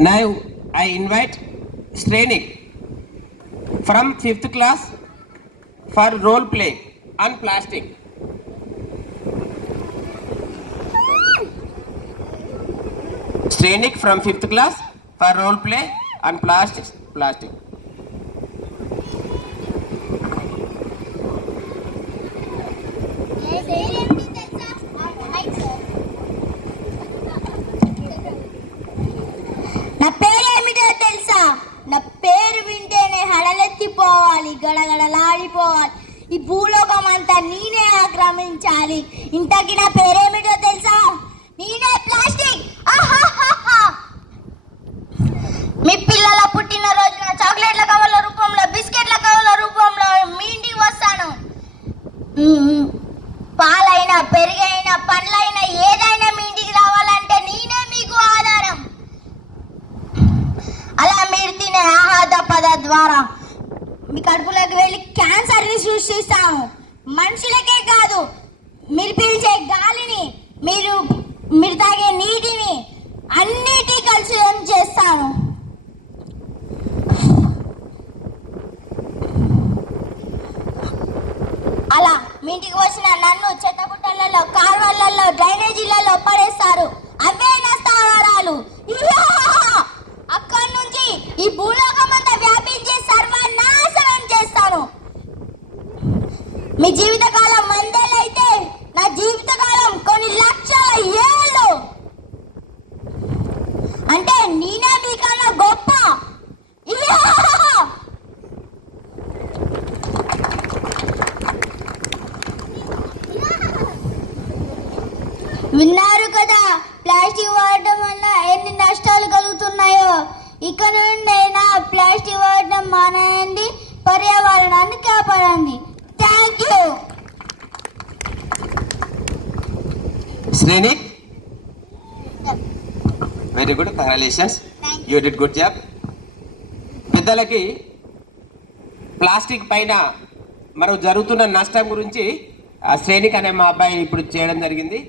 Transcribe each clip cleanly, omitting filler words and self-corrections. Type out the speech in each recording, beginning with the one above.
Now I invite Srenik from 5th class for role play on plastic. Srenik from 5th class for role play on plastic. నా పేరేమిటో తెలుసా? నా పేరు వింటేనే హడలెత్తిపోవాలి, గడగడలాడిపోవాలి. ఈ భూలోకం అంతా నేనే ఆక్రమించాలి. ఇంతకీ నా పేరేమిటో తెలుసా? నేనే ప్లాస్టిక్. మీ పిల్లల పుట్టినరోజున చాక్లెట్ల కవర్ల రూపంలో, బిస్కెట్ల కవర్ల రూపంలో మీ ఇంటికి వస్తాను. పాలైనా, పెరుగైనా, పండ్లైనా ఏదైనా మీ ఇంటికి రావాలంటే నేనే మీకు ఆధారం. అలా మీరు తినే ఆహార పద ద్వారా మీ కడుపులోకి వెళ్ళి క్యాన్సర్ని సృష్టిస్తాము. మనుషులకే కాదు, మీరు పీల్చే గాలిని, మీరు తాగే నీటిని అన్నిటి కలుషితం చేస్తాను. అలా మీ ఇంటికి వచ్చిన నన్ను చెత్తబుట్టలలో, కాల్వలలో, డ్రైనేజీలలో పడేస్తారు. అవే నా స్థావరాలు. అక్కడి నుంచి ఈ భూలోకం అంతా వ్యాపించి సర్వనాశనం చేస్తాను. మీ జీవితకాలం మందేలైతే నా జీవితకాలం కొన్ని లక్షల ఏళ్ళు. అంటే నేనే మీకన్నా గొప్ప. విన్నారు కదా, ప్లాస్టిక్ వాడటం వల్ల ఎన్ని నష్టాలు కలుగుతున్నాయో. ఇక నుండి నా ప్లాస్టిక్ వాడటం మానేయండి, పర్యావరణాన్ని కాపాడండి. Thank you. Srenik, very good, congratulations, you did good job. పెద్దలకి ప్లాస్టిక్ పైన మనం జరుగుతున్న నష్టం గురించి శ్రేణిక్ అనే మా అబ్బాయి ఇప్పుడు చేయడం జరిగింది.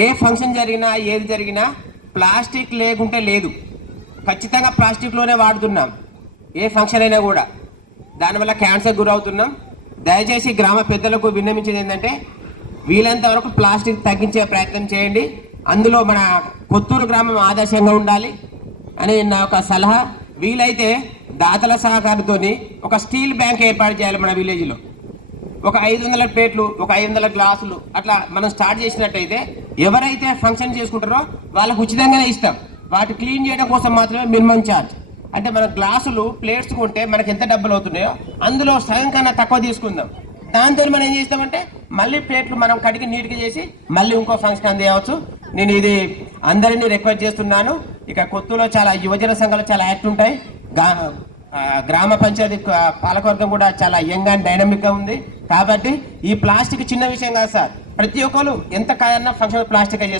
ఏ ఫంక్షన్ జరిగినా, ఏది జరిగినా ప్లాస్టిక్ లేకుంటే లేదు. ఖచ్చితంగా ప్లాస్టిక్లోనే వాడుతున్నాం ఏ ఫంక్షన్ అయినా కూడా. దానివల్ల క్యాన్సర్ గురవుతున్నాం. దయచేసి గ్రామ పెద్దలకు విన్నవించేది ఏంటంటే వీలైనంత వరకు ప్లాస్టిక్ తగ్గించే ప్రయత్నం చేయండి. అందులో మన కొత్తూరు గ్రామం ఆదర్శంగా ఉండాలి అని నా ఒక సలహా. వీలైతే దాతల సహకారంతో ఒక స్టీల్ బ్యాంక్ ఏర్పాటు చేయాలి మన విలేజ్లో. ఒక 500 ప్లేట్లు, ఒక 500 గ్లాసులు అట్లా మనం స్టార్ట్ చేసినట్టయితే ఎవరైతే ఫంక్షన్ చేసుకుంటారో వాళ్ళకు ఉచితంగానే ఇస్తాం. వాటి క్లీన్ చేయడం కోసం మాత్రమే మినిమం ఛార్జ్. అంటే మన గ్లాసులు, ప్లేట్స్ కొంటే మనకి ఎంత డబ్బులు అవుతున్నాయో అందులో సగం కన్నా తక్కువ తీసుకుందాం. దాంతో మనం ఏం చేస్తామంటే మళ్ళీ ప్లేట్లు మనం కడిగి నీట్గా చేసి మళ్ళీ ఇంకో ఫంక్షన్ అందేయవచ్చు. నేను ఇది అందరినీ రిక్వెస్ట్ చేస్తున్నాను. ఇక కొత్తలో చాలా యువజన సంఘాలు చాలా యాక్ట్ ఉంటాయి. గ్రామ పంచాయతీ పాలకవర్గం కూడా చాలా యంగ్ అండ్ డైనమిక్గా ఉంది. కాబట్టి ఈ ప్లాస్టిక్ చిన్న విషయం కాదు సార్. ప్రతి ఒక్కరు ఎంత కాదన్నా ఫంక్షన్ ప్లాస్టిక్ చేస్తారు.